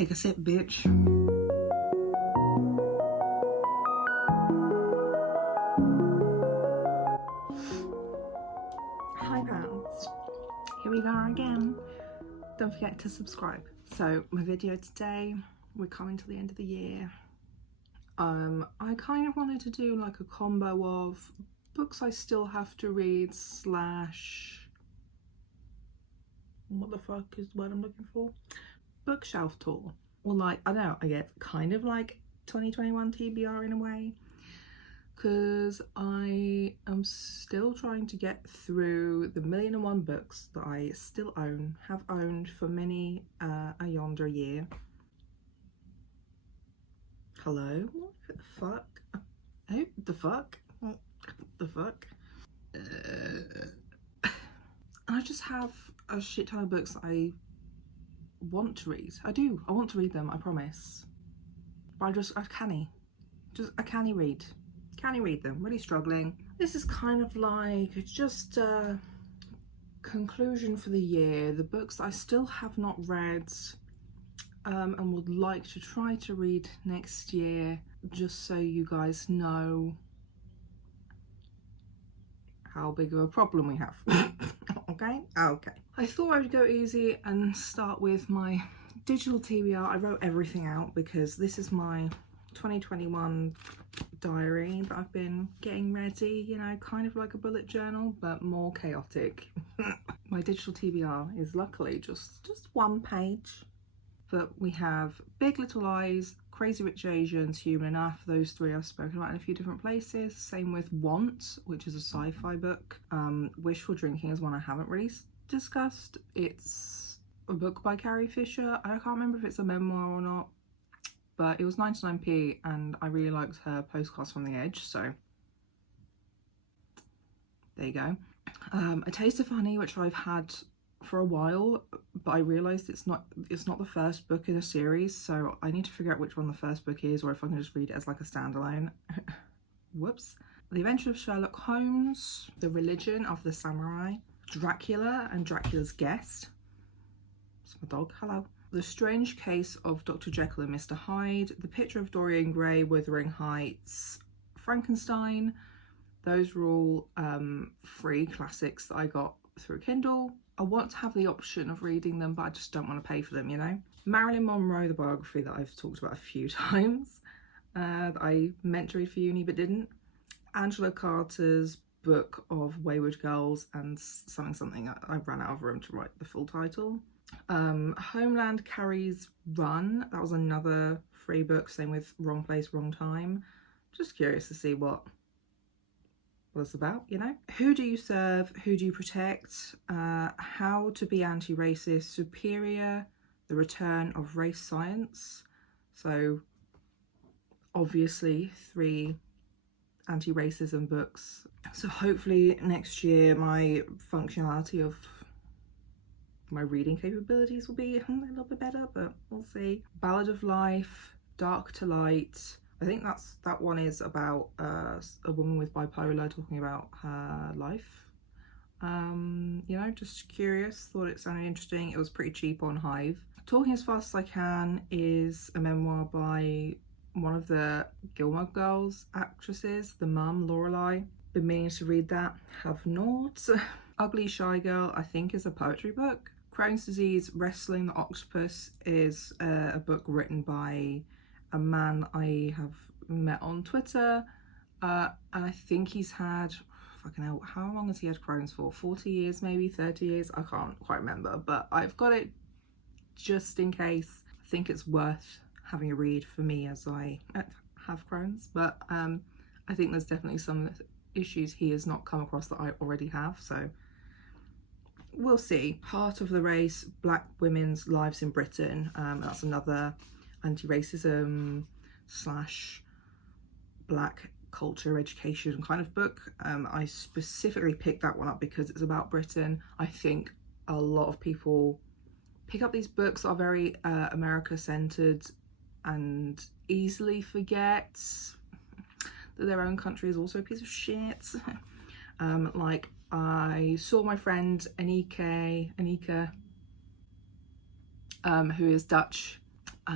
Take a sip, bitch. Hi pals, here we go again. Don't forget to subscribe. So my video today, we're coming to the end of the year. I kind of wanted to do like a combo of books I still have to read slash, what the fuck is the word I'm looking for? Bookshelf tour. Well, like, I don't know, I get kind of like 2021 TBR in a way, because I am still trying to get through the 1,000,001 books that I still own, have owned for many a yonder year. Hello? What the fuck? Oh, the fuck? What the fuck? I just have a shit ton of books that I want to read. I want to read them, I promise. But I can't read. Can't read them, really struggling. This is kind of like just a conclusion for the year. The books I still have not read and would like to try to read next year, just so you guys know how big of a problem we have. Okay? I thought I would go easy and start with my digital TBR. I wrote everything out because this is my 2021 diary that I've been getting ready, you know, kind of like a bullet journal, but more chaotic. My digital TBR is luckily just one page, but we have Big Little Lies, Crazy Rich Asians, Human Enough. Those three I've spoken about in a few different places. Same with Want, which is a sci-fi book. Wishful Drinking is one I haven't really discussed. It's a book by Carrie Fisher. I can't remember if it's a memoir or not, but it was 99p and I really liked her Postcards from the Edge, so there you go. A Taste of Honey, which I've had for a while, but I realised it's not the first book in a series, so I need to figure out which one the first book is, or if I can just read it as like a standalone. Whoops. The Adventure of Sherlock Holmes, The Religion of the Samurai, Dracula and Dracula's Guest. It's my dog, hello. The Strange Case of Dr. Jekyll and Mr. Hyde, The Picture of Dorian Gray, Wuthering Heights, Frankenstein. Those were all free classics that I got through Kindle. I want to have the option of reading them, but I just don't want to pay for them, you know. Marilyn Monroe, the biography that I've talked about a few times, that I meant to read for uni but didn't. Angela Carter's book of Wayward Girls and something. I ran out of room to write the full title. Homeland Carrie's Run, that was another free book, same with Wrong Place, Wrong Time. Just curious to see what it's about, you know. Who Do You Serve? Who Do You Protect? How to Be Anti-Racist, Superior, The Return of Race Science. So obviously 3 anti-racism books. So hopefully next year my functionality of my reading capabilities will be a little bit better, but we'll see. Ballad of Life, Dark to Light. I think that one is about a woman with bipolar talking about her life. You know, just curious, thought it sounded interesting. It was pretty cheap on Hive. Talking as Fast as I Can is a memoir by one of the Gilmore Girls actresses, the mum, Lorelai. Been meaning to read that, have not. Ugly Shy Girl, I think, is a poetry book. Crohn's Disease, Wrestling the Octopus is a book written by a man I have met on Twitter, and I think he's had, fucking hell, how long has he had Crohn's for? 40 years maybe, 30 years? I can't quite remember, but I've got it just in case. I think it's worth having a read for me as I have Crohn's, but I think there's definitely some issues he has not come across that I already have, so we'll see. Heart of the Race, Black Women's Lives in Britain. That's another anti-racism slash black culture education kind of book. I specifically picked that one up because it's about Britain. I think a lot of people pick up these books that are very America centered and easily forget that their own country is also a piece of shit. Like, I saw my friend Anika, who is Dutch,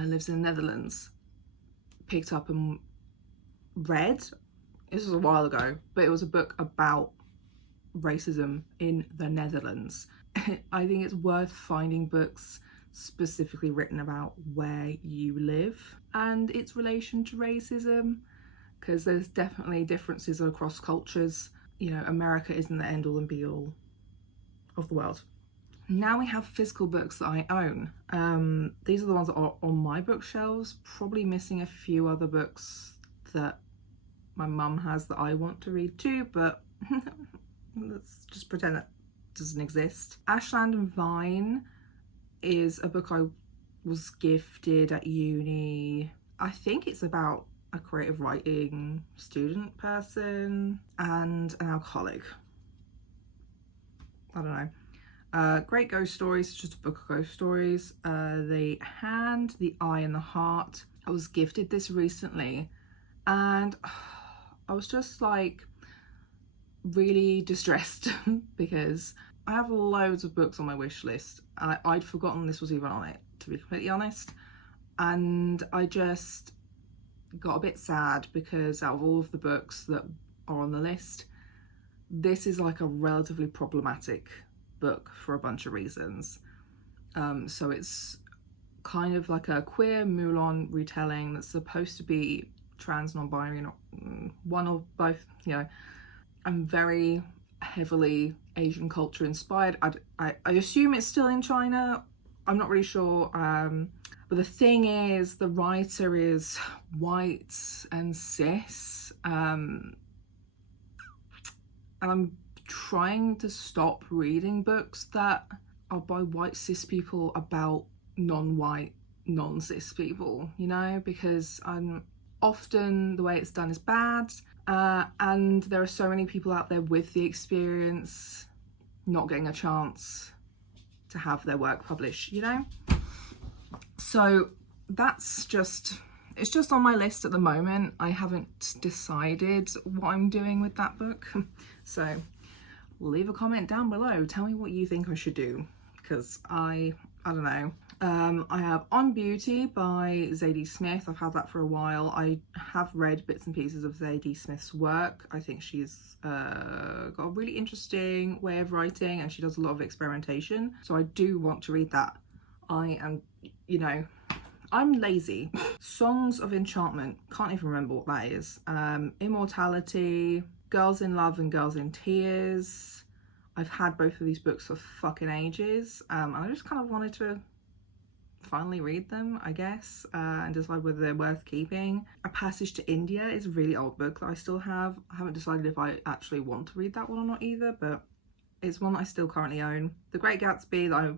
lives in the Netherlands, picked up and read. This was a while ago, but it was a book about racism in the Netherlands. I think it's worth finding books specifically written about where you live and its relation to racism, because there's definitely differences across cultures. You know, America isn't the end all and be all of the world. Now we have physical books that I own. These are the ones that are on my bookshelves, probably missing a few other books that my mum has that I want to read too, but let's just pretend that doesn't exist. Ashland and Vine is a book I was gifted at uni. I think it's about a creative writing student person and an alcoholic. I don't know. Great ghost stories, it's just a book of ghost stories. The Hand, the Eye and the Heart. I was gifted this recently and I was just like really distressed because I have loads of books on my wish list. I'd forgotten this was even on it, to be completely honest. And I just got a bit sad because out of all of the books that are on the list, this is like a relatively problematic book for a bunch of reasons. So it's kind of like a queer Mulan retelling that's supposed to be trans, non-binary, not one or both, you know. I'm very heavily Asian culture inspired. I assume it's still in China. I'm not really sure. But the thing is, the writer is white and cis. And I'm trying to stop reading books that are by white cis people about non-white, non-cis people, you know, because often the way it's done is bad. And there are so many people out there with the experience not getting a chance to have their work published, you know? So that's just, it's just on my list at the moment. I haven't decided what I'm doing with that book. So leave a comment down below. Tell me what you think I should do, because I don't know. I have On Beauty by Zadie Smith. I've had that for a while. I have read bits and pieces of Zadie Smith's work. I think she's got a really interesting way of writing and she does a lot of experimentation. So I do want to read that. I am, you know, I'm lazy. Songs of Enchantment. Can't even remember what that is. Immortality, Girls in Love and Girls in Tears. I've had both of these books for fucking ages. And I just kind of wanted to finally read them, I guess, and decide whether they're worth keeping. A Passage to India is a really old book that I still have. I haven't decided if I actually want to read that one or not either, but it's one that I still currently own. The Great Gatsby that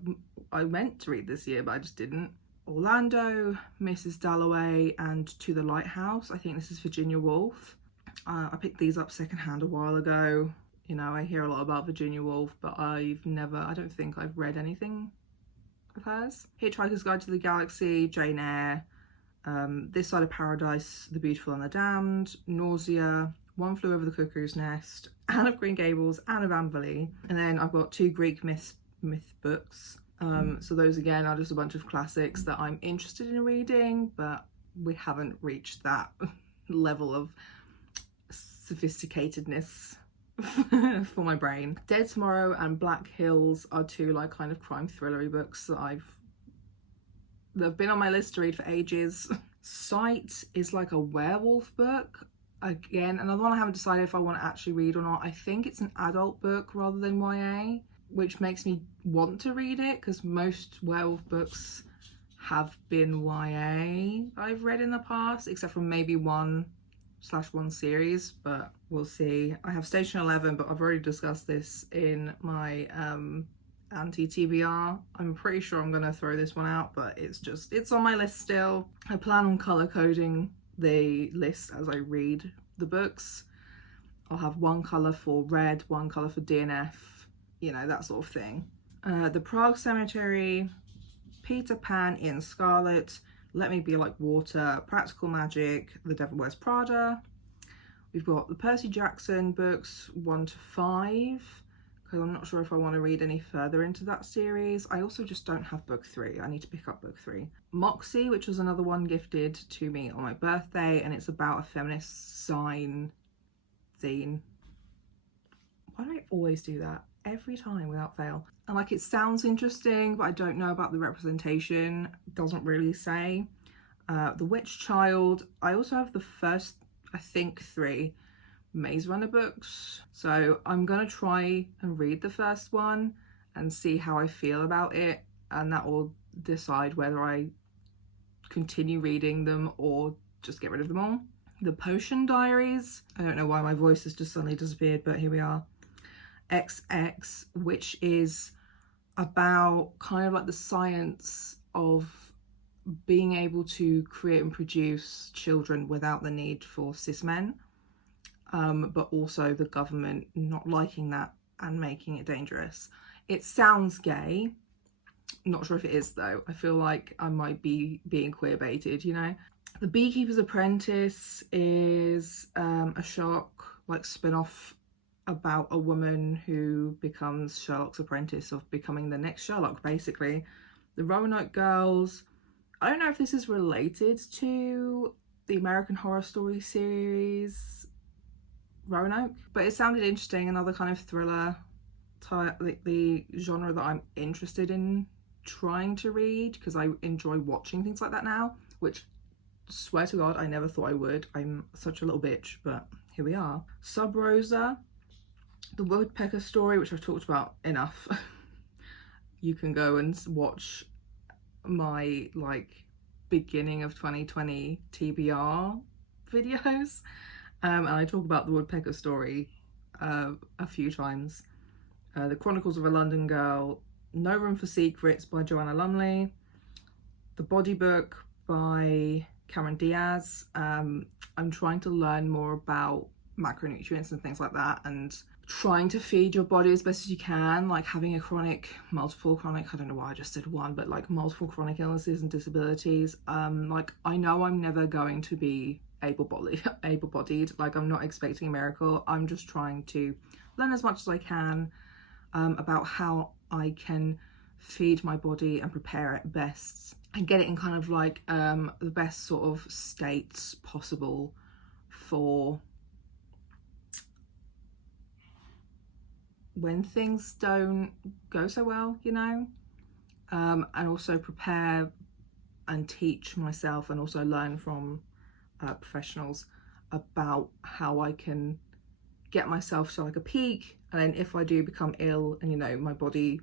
I meant to read this year, but I just didn't. Orlando, Mrs. Dalloway, and To the Lighthouse. I think this is Virginia Woolf. I picked these up secondhand a while ago. You know, I hear a lot about Virginia Woolf, but I don't think I've read anything of hers. Hitchhiker's Guide to the Galaxy, Jane Eyre, This Side of Paradise, The Beautiful and the Damned, Nausea, One Flew Over the Cuckoo's Nest, Anne of Green Gables, Anne of Amberley, and then I've got 2 Greek myth books. So those again are just a bunch of classics that I'm interested in reading, but we haven't reached that level of sophisticatedness for my brain. Dead Tomorrow and Black Hills are 2 like kind of crime thrillery books that have been on my list to read for ages. Sight is like a werewolf book. Again, another one I haven't decided if I want to actually read or not. I think it's an adult book rather than YA, which makes me want to read it because most werewolf books have been YA I've read in the past, except for maybe one series, but we'll see. I have Station 11, but I've already discussed this in my anti-TBR. I'm pretty sure I'm gonna throw this one out, but it's on my list still. I plan on color coding the list as I read the books. I'll have one color for red, one color for DNF, you know, that sort of thing. The Prague Cemetery, Peter Pan in Scarlet, Let Me Be Like Water, Practical Magic, The Devil Wears Prada. We've got the Percy Jackson books 1 to 5, because I'm not sure if I want to read any further into that series. I also just don't have book 3. I need to pick up book 3. Moxie, which was another one gifted to me on my birthday, and it's about a feminist zine. Why do I always do that? Every time without fail. And like, it sounds interesting, but I don't know about the representation. It doesn't really say. The Witch Child. I also have the first, I think, 3 Maze Runner books, so I'm gonna try and read the first one and see how I feel about it, and that will decide whether I continue reading them or just get rid of them all. The Potion Diaries. I don't know why my voice has just suddenly disappeared, but here we are. XX, which is about kind of like the science of being able to create and produce children without the need for cis men. But also the government not liking that and making it dangerous. It sounds gay. Not sure if it is though. I feel like I might be being queer baited, you know. The Beekeeper's Apprentice is a Sherlock like spin-off about a woman who becomes Sherlock's apprentice of becoming the next Sherlock, basically. The Roanoke Girls. I don't know if this is related to the American Horror Story series Roanoke, but it sounded interesting. Another kind of thriller type, like the genre that I'm interested in trying to read, because I enjoy watching things like that now, which, swear to God, I never thought I would. I'm such a little bitch, but here we are. Sub Rosa, the Woodpecker story, which I've talked about enough. You can go and watch my like beginning of 2020 TBR videos. And I talk about the Woodpecker story a few times. The Chronicles of a London Girl, No Room for Secrets by Joanna Lumley, The Body Book by Cameron Diaz. I'm trying to learn more about macronutrients and things like that, and trying to feed your body as best as you can, like having a multiple chronic, I don't know why I just said one, but like multiple chronic illnesses and disabilities. Like, I know I'm never going to be able-bodied, like I'm not expecting a miracle. I'm just trying to learn as much as I can about how I can feed my body and prepare it best and get it in kind of like the best sort of states possible for when things don't go so well, you know, and also prepare and teach myself and also learn from professionals about how I can get myself to like a peak, and then if I do become ill and, you know, my body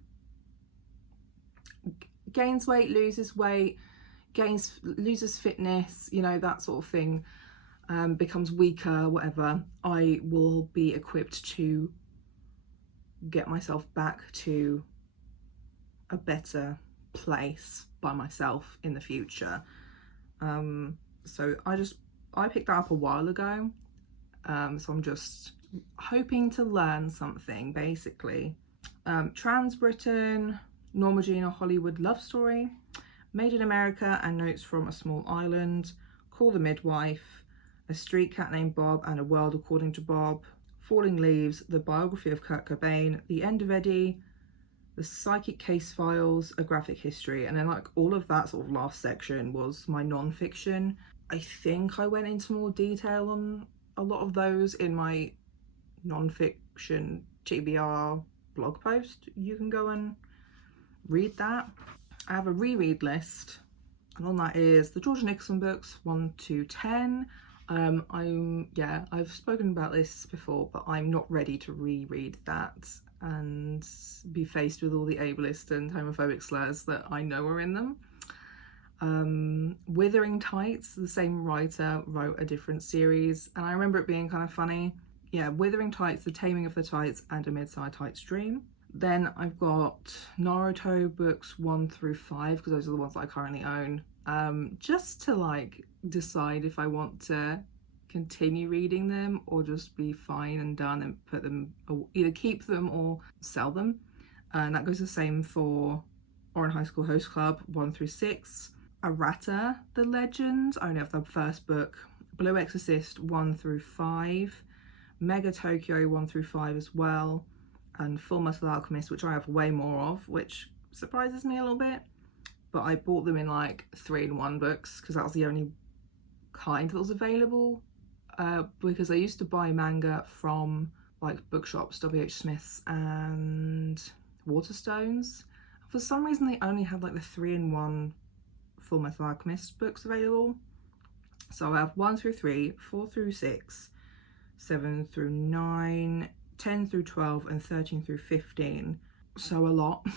gains weight, loses weight, loses fitness, you know, that sort of thing, becomes weaker, whatever, I will be equipped to get myself back to a better place by myself in the future. So I picked that up a while ago, so I'm just hoping to learn something, basically. Trans Britain, Norma Jean, a Hollywood love story, Made in America and Notes from a Small Island, Call the Midwife, A Street Cat Named Bob and a World According to Bob, Falling Leaves, The Biography of Kurt Cobain, The End of Eddie, The Psychic Case Files, A Graphic History, and then like all of that sort of last section was my non-fiction. I think I went into more detail on a lot of those in my non-fiction TBR blog post. You can go and read that. I have a reread list, and on that is the Georgia Nicholson books 1 to 10. I've spoken about this before, but I'm not ready to reread that and be faced with all the ableist and homophobic slurs that I know are in them. Wuthering Tights, the same writer wrote a different series, and I remember it being kind of funny. Yeah, Wuthering Tights, The Taming of the Tights, and A Midsummer Tights Dream. Then I've got Naruto books 1 through 5, because those are the ones that I currently own, just to like decide if I want to continue reading them or just be fine and done and put them, or either keep them or sell them. And that goes the same for Oran High School Host Club 1 through 6. Arata, The Legend, I only have the first book. Blue Exorcist 1 through 5. Mega Tokyo 1 through 5 as well. and Fullmetal Alchemist, which I have way more of, which surprises me a little bit. But I bought them in like 3-in-1 books because that was the only kind that was available. Because I used to buy manga from like bookshops, WH Smith's and Waterstones. For some reason they only had like the 3-in-1 Fullmetal Alchemist books available. So I have 1 through 3, 4 through 6, 7 through 9, 10 through 12 and 13 through 15. So a lot.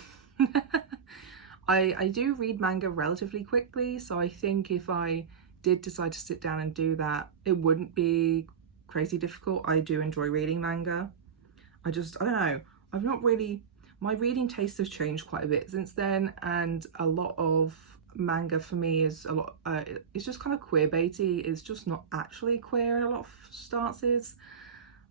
I do read manga relatively quickly, so I think if I did decide to sit down and do that, it wouldn't be crazy difficult. I do enjoy reading manga. I don't know, I've not really, my reading taste has changed quite a bit since then, and a lot of manga for me is a lot, it's just kind of queerbaity. It's just not actually queer in a lot of stances.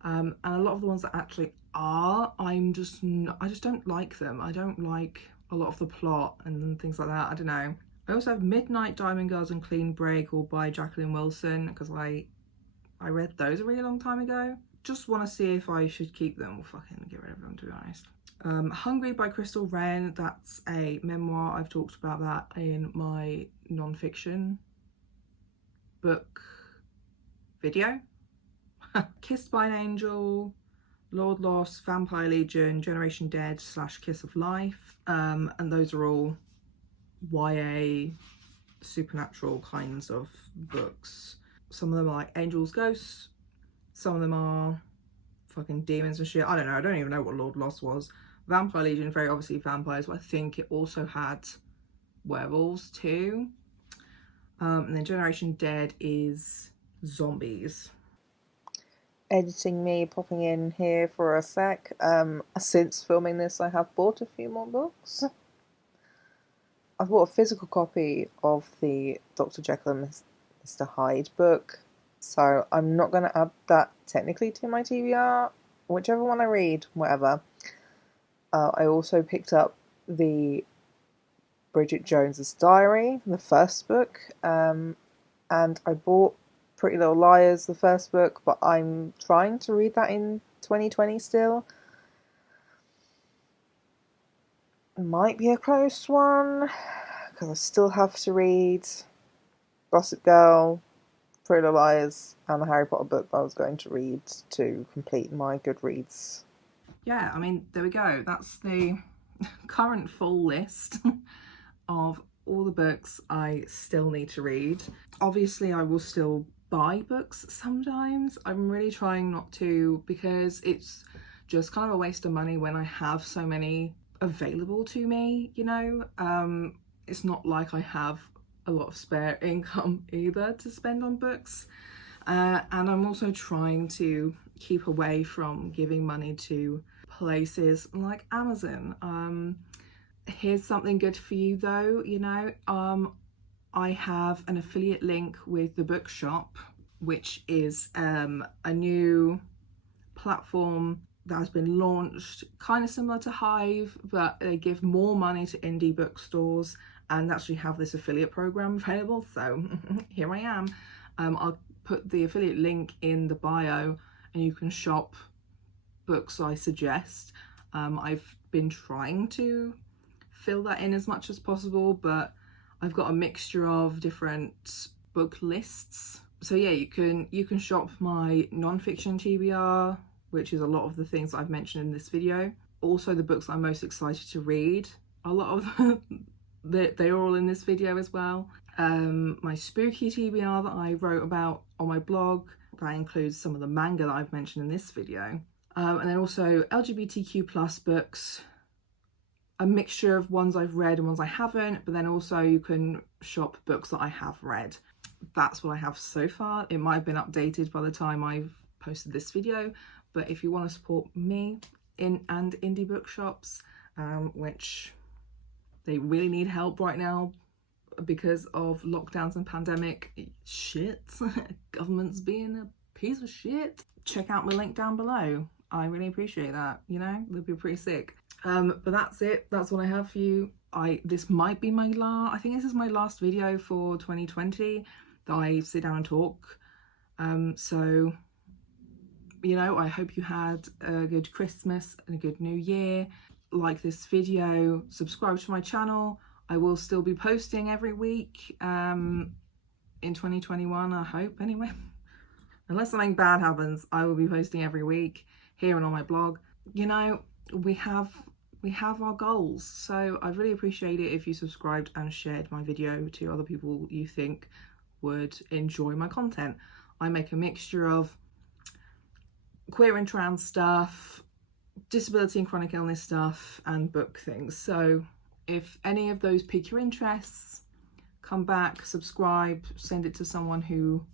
And a lot of the ones that actually are, I just don't like them. I don't like a lot of the plot and things like that. I don't know. I also have Midnight Diamond Girls and Clean Break, all by Jacqueline Wilson, because I read those a really long time ago. Just want to see if I should keep them or fucking get rid of them, to be honest. Hungry by Crystal Wren, that's a memoir. I've talked about that in my non-fiction book video. Kissed by an Angel, Lord Lost, Vampire Legion, Generation Dead / Kiss of Life, and those are all YA supernatural kinds of books. Some of them are like angels, ghosts, some of them are fucking demons and shit. I don't know, I don't even know what Lord Lost was. Vampire Legion, very obviously vampires, but I think it also had werewolves too. And then Generation Dead is zombies. Editing me popping in here for a sec. Since filming this, I have bought a few more books. I've bought a physical copy of the Dr. Jekyll and Mr. Hyde book, so I'm not going to add that technically to my TBR. Whichever one I read, whatever. I also picked up the Bridget Jones's Diary, the first book, and I bought Pretty Little Liars, the first book, but I'm trying to read that in 2020 still. It might be a close one, because I still have to read Gossip Girl, Pretty Little Liars, and the Harry Potter book that I was going to read to complete my Goodreads. Yeah, I mean, there we go. That's the current full list of all the books I still need to read. Obviously, I will still buy books sometimes. I'm really trying not to, because it's just kind of a waste of money when I have so many available to me, you know. It's not like I have a lot of spare income either to spend on books, and I'm also trying to keep away from giving money to places like Amazon. Here's something good for you though, you know. I have an affiliate link with the bookshop, which is a new platform that has been launched, kind of similar to Hive, but they give more money to indie bookstores and actually have this affiliate program available. So here I am. I'll put the affiliate link in the bio and you can shop books I suggest. I've been trying to fill that in as much as possible, but I've got a mixture of different book lists. So yeah, you can shop my non-fiction TBR, which is a lot of the things I've mentioned in this video. Also the books I'm most excited to read, a lot of they're all in this video as well. My spooky TBR that I wrote about on my blog, that includes some of the manga that I've mentioned in this video. And then also LGBTQ+ books, a mixture of ones I've read and ones I haven't, but then also you can shop books that I have read. That's what I have so far. It might have been updated by the time I've posted this video, but if you want to support me and indie bookshops, which they really need help right now because of lockdowns and pandemic shit, government's being a piece of shit, check out my link down below. I really appreciate that, you know, that'd be pretty sick. But that's it, that's what I have for you. This might be my I think this is my last video for 2020 that I sit down and talk. So you know, I hope you had a good Christmas and a good New Year. Like this video, subscribe to my channel. I will still be posting every week in 2021, I hope, anyway. Unless something bad happens, I will be posting every week here and on my blog. You know, we have our goals, so I'd really appreciate it if you subscribed and shared my video to other people you think would enjoy my content. I make a mixture of queer and trans stuff, disability and chronic illness stuff, and book things. So if any of those pique your interests, come back, subscribe, send it to someone who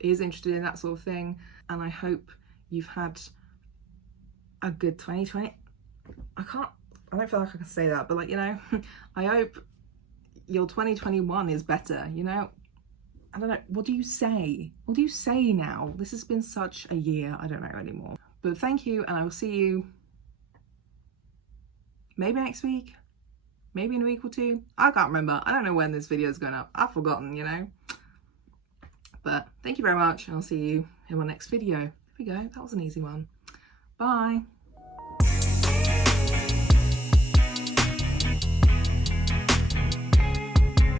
is interested in that sort of thing. And I hope you've had a good 2020. I don't feel like I can say that, but like, you know, I hope your 2021 is better, you know? I don't know, what do you say? What do you say now? This has been such a year, I don't know anymore. But thank you, and I will see you maybe next week, maybe in a week or two. I can't remember. I don't know when this video is going up. I've forgotten, you know? But thank you very much, and I'll see you in my next video. There we go, that was an easy one. Bye.